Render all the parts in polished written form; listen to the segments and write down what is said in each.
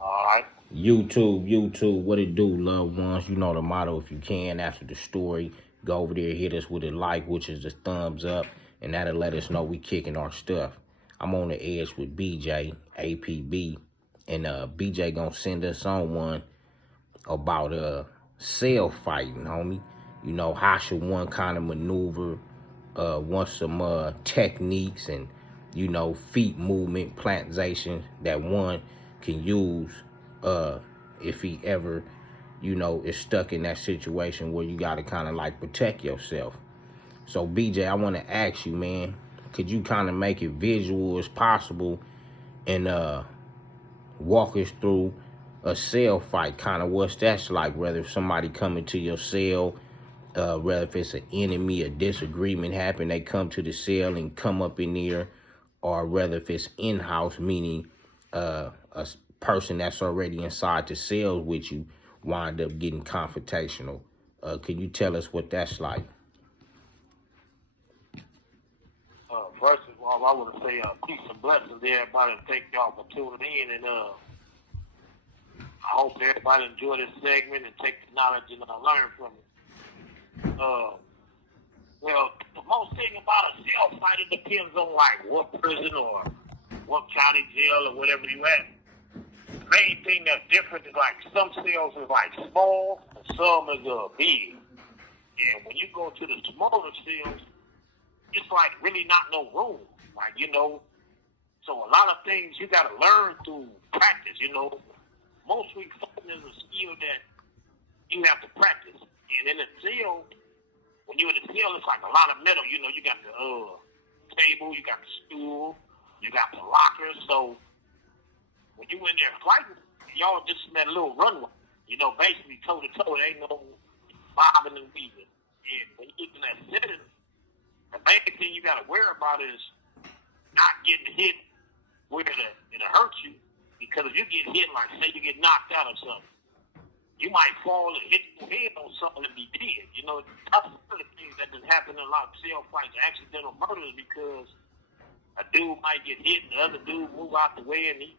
All right. YouTube, what it do, loved ones? You know the motto. If you can, after the story, go over there, hit us with a like, which is the thumbs up, and that'll let us know we kicking our stuff. I'm on the edge with BJ APB, and BJ gonna send us on one about cell fighting, homie. You know how should one kind of maneuver? Want some techniques and feet movement, plantation that one can use if he ever is stuck in that situation where you got to kind of like protect yourself. So BJ, I want to ask you, man, could you kind of make it visual as possible and walk us through a cell fight, kind of what's that's like, whether if somebody coming to your cell, whether if it's an enemy, a disagreement happen, they come to the cell and come up in there, or whether if it's in-house, meaning a person that's already inside the cell with you wind up getting confrontational. Can you tell us what that's like? First of all, I want to say peace and blessings to everybody and thank y'all for tuning in. And I hope everybody enjoy this segment and take the knowledge and learn from it. Well, the most thing about a cell fight, it depends on like what prison or what county jail or whatever you at. The main thing that's different is like some cells is like small and some is big. And when you go to the smaller cells, it's like really not no room. Like, so a lot of things you got to learn through practice, Most week fighting is a skill that you have to practice. And in the cell, when you're in the cell, it's like a lot of metal. You got the table, you got the stool, you got the lockers. So when you in there fighting, y'all just in that little runway. Basically toe to toe. There ain't no bobbing and weaving. And when you get in that setting, the main thing you got to worry about is not getting hit where it'll hurt you. Because if you get hit, like say you get knocked out or something, you might fall and hit your head on something and be dead. That's one of the things that can happen in a lot of cell fights, accidental murders, because a dude might get hit and the other dude move out the way and he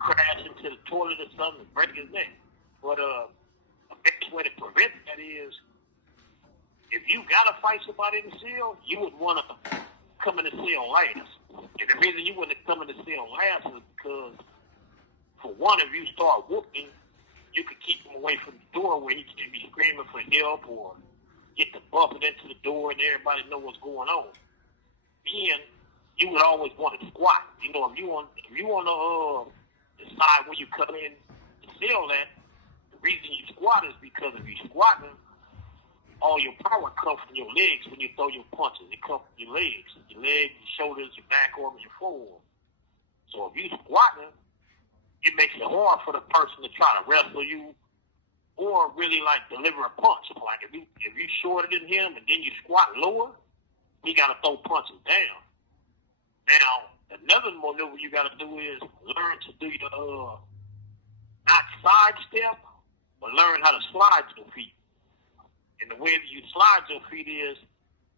crash into the toilet or something and break his neck. But the best way to prevent that is, if you gotta fight somebody in the cell, you would want to come in the cell last. And the reason you wouldn't come in the cell last is because, for one, if you start whooping, you could keep him away from the door where he can't be screaming for help or get the bumping into the door and everybody know what's going on. Then you would always want to squat. If you want to decide where you come in the cell at, the reason you squat is because if you squatting, all your power comes from your legs when you throw your punches. It comes from your legs, your shoulders, your back arm, and your forearm. So if you squatting, it makes it hard for the person to try to wrestle you or really like deliver a punch. Like if you shorter than him and then you squat lower, he got to throw punches down. Now another maneuver you got to do is learn to do your not side step, but learn how to slide your feet. And the way that you slide your feet is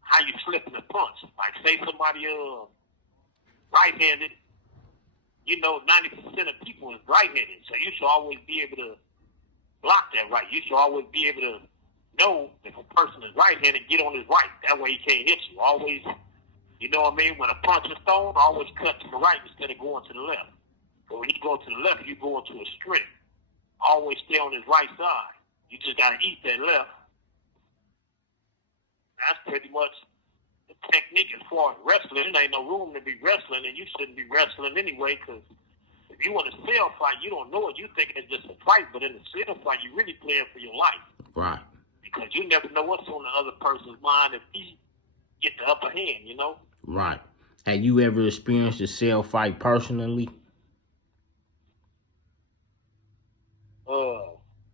how you slip in the punch. Like say somebody right-handed, 90% of people is right-handed. So you should always be able to block that right. You should always be able to know if a person is right-handed, get on his right. That way he can't hit you. Always, when a punch is thrown, always cut to the right instead of going to the left. But when you go to the left, you go into a strength. Always stay on his right side. You just got to eat that left. That's pretty much the technique as far as wrestling. There ain't no room to be wrestling, and you shouldn't be wrestling anyway, because if you want a cell fight, you don't know it. You think it's just a fight, but in a cell fight, you're really playing for your life. Right. Because you never know what's on the other person's mind if he get the upper hand, Right. Have you ever experienced a cell fight personally?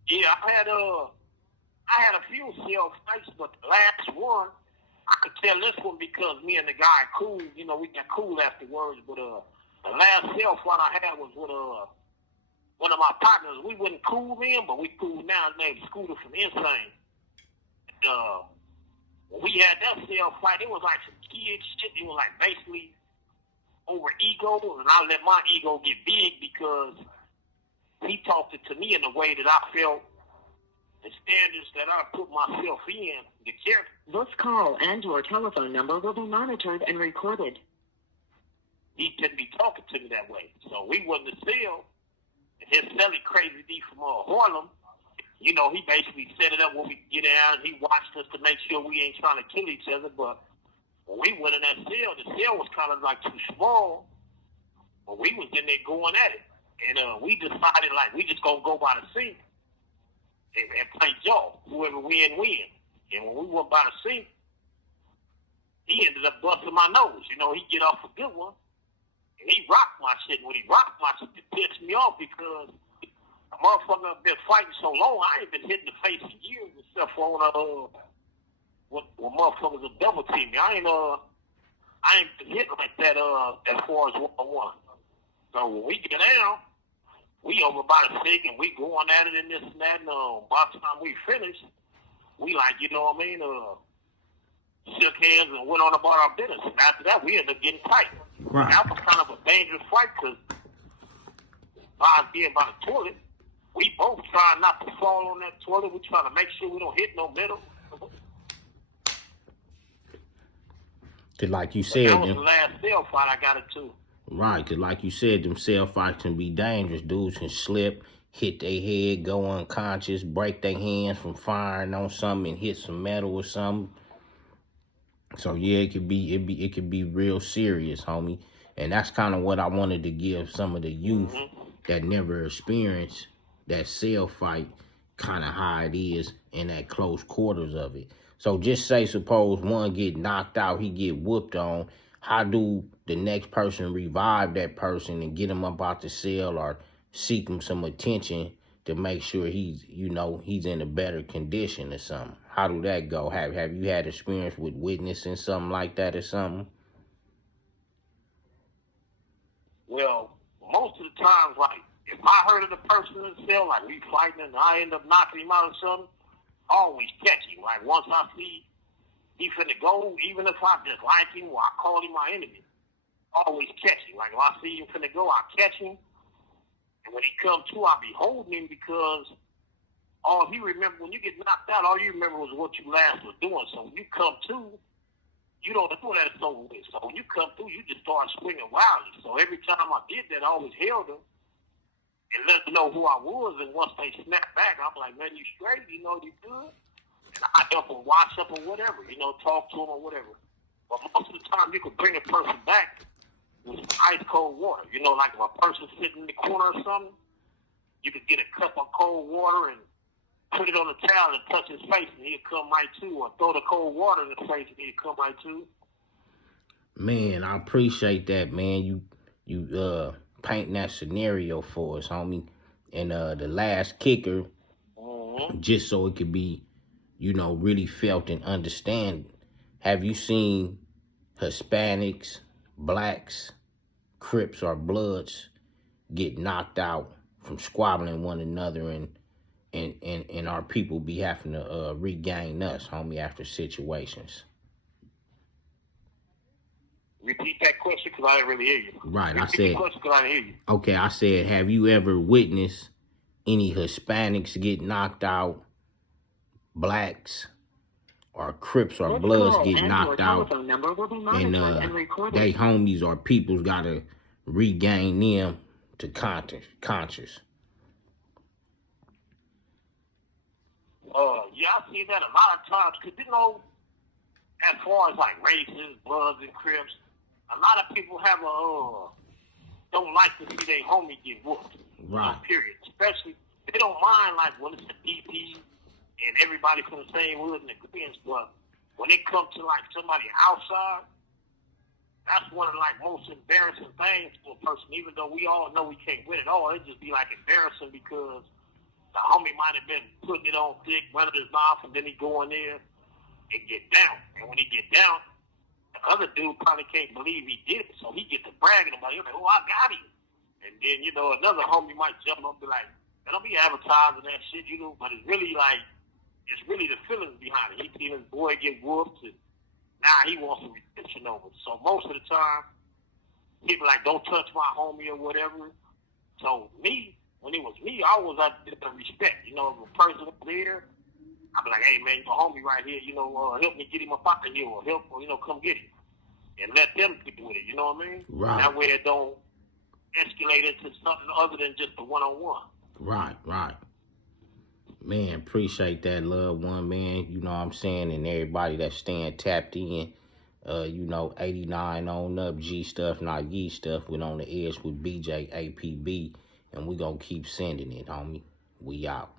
Yeah, I had a few cell fights, but the last one, I could tell this one because me and the guy cool, we got cool afterwards, but the last cell fight I had was with one of my partners. We wasn't cool then, but we cool now. His name's Scooter from Insane. And when we had that cell fight, it was like some kid shit. It was like basically over ego, and I let my ego get big because he talked it to me in a way that I felt the standards that I put myself in, the character. This call and your telephone number will be monitored and recorded. He couldn't be talking to me that way. So we went to sell, and his selling crazy D from Harlem. You know, he basically set it up when we get out, and he watched us to make sure we ain't trying to kill each other. But when we went in that cell, the cell was kind of like too small, but we was in there going at it. And we decided, like, we just going to go by the sink and play jaw. Whoever win, win. And when we went by the sink, he ended up busting my nose. You know, he get off a good one. And he rocked my shit. When he rocked my shit, it pissed me off because a motherfucker been fighting so long, I ain't been hit in the face in years except for when motherfuckers are double team me. I ain't been hit like that as far as 1-on-1. So when we get down, we over by the sink and we going at it and this and that. And by the time we finish, we like, you know what I mean? Shook hands and went on about our business. And after that, we ended up getting tight. Right. That was kind of a dangerous fight because by being by the toilet, we both trying not to fall on that toilet. We trying to make sure we don't hit no middle. Cause like you said, that was the last cell fight I got into. Right, cause like you said, them cell fights can be dangerous. Dudes can slip, hit their head, go unconscious, break their hands from firing on something and hit some metal or something. So yeah, it could be real serious, homie. And that's kind of what I wanted to give some of the youth that never experienced that cell fight, kind of how it is in that close quarters of it. So just say, suppose one get knocked out, he get whooped on. How do the next person revive that person and get him up out the cell or seek him some attention to make sure he's in a better condition or something? How do that go? Have you had experience with witnessing something like that or something? Well, most of the times, like, if I heard of the person in the cell, like we fighting and I end up knocking him out or something, I always catch him. Like, once I see he finna go, even if I dislike him or I call him my enemy, I always catch him. Like, if I see him finna go, I catch him. And when he come to, I be holding him because all he remember, when you get knocked out, all you remember was what you last was doing. So when you come to, you don't know that it's over with. So when you come through, you just start swinging wildly. So every time I did that, I always held him and let them know who I was. And once they snap back, I'm like, man, you straight? You know, you good? And I help them watch up or whatever, talk to them or whatever. But most of the time, you can bring a person back with some ice cold water. Like if a person sitting in the corner or something, you could get a cup of cold water and put it on a towel and touch his face and he'll come right to, or throw the cold water in his face and he'll come right to. Man, I appreciate that, man. You painting that scenario for us, homie. And the last kicker, just so it could be, really felt and understand. Have you seen Hispanics, blacks, Crips, or Bloods get knocked out from squabbling one another and our people be having to regain us, homie, after situations? Repeat that question because I didn't really hear you. Right, Repeat the question because I didn't hear you. Okay, I said, have you ever witnessed any Hispanics get knocked out, blacks or Crips or Bloods get knocked out, and they homies or people's got to regain them to conscious? Yeah, I see that a lot of times because, as far as like races, Bloods, and Crips, a lot of people have don't like to see their homie get whooped. Right. Period. Especially, they don't mind like when it's a DP and everybody from the same hood and agreements, but when it comes to like somebody outside, that's one of like most embarrassing things to a person. Even though we all know we can't win it all, it just be like embarrassing because the homie might have been putting it on thick, running his mouth, and then he go in there and get down. And when he get down, the other dude probably can't believe he did it, so he gets to bragging about it. He's like, oh, I got him. And then, another homie might jump up and be like, I don't be advertising that shit, but it's really the feelings behind it. He seen his boy get whooped, and now he wants some redemption over it. So most of the time, people like, don't touch my homie or whatever. So me, when it was me, I always had to respect. You know, if a person was there, I'd be like, hey, man, your homie right here, you know, help me get him up out of here, or help, or, you know, come get him. And let them deal with it, you know what I mean? Right. That way it don't escalate into something other than just a one-on-one. Right, right. Man, appreciate that, loved one, man. You know what I'm saying? And everybody that's staying tapped in. You know, 89 on up, G stuff, not Ye stuff. Went on the edge with BJ APB. And we gonna keep sending it, homie. We out.